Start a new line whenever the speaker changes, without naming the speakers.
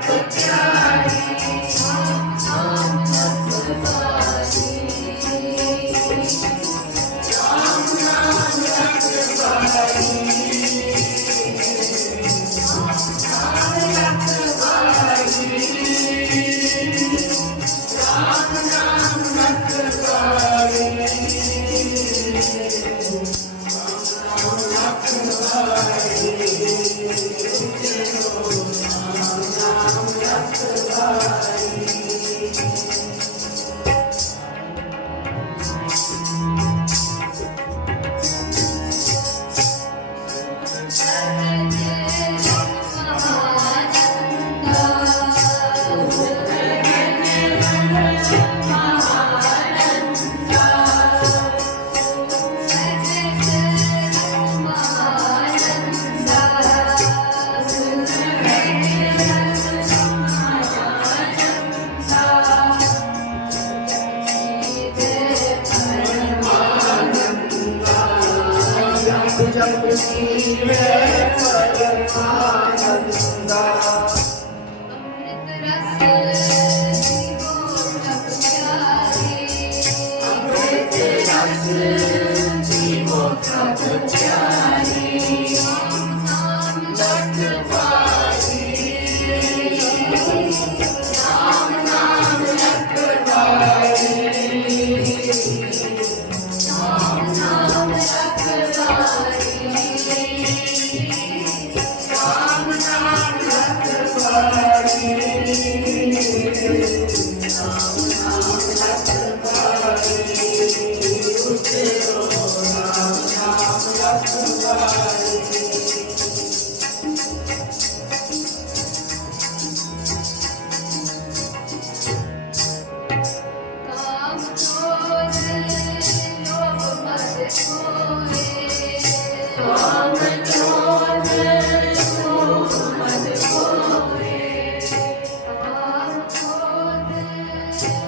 Yeah. जब Shiv Paramananda Yeah.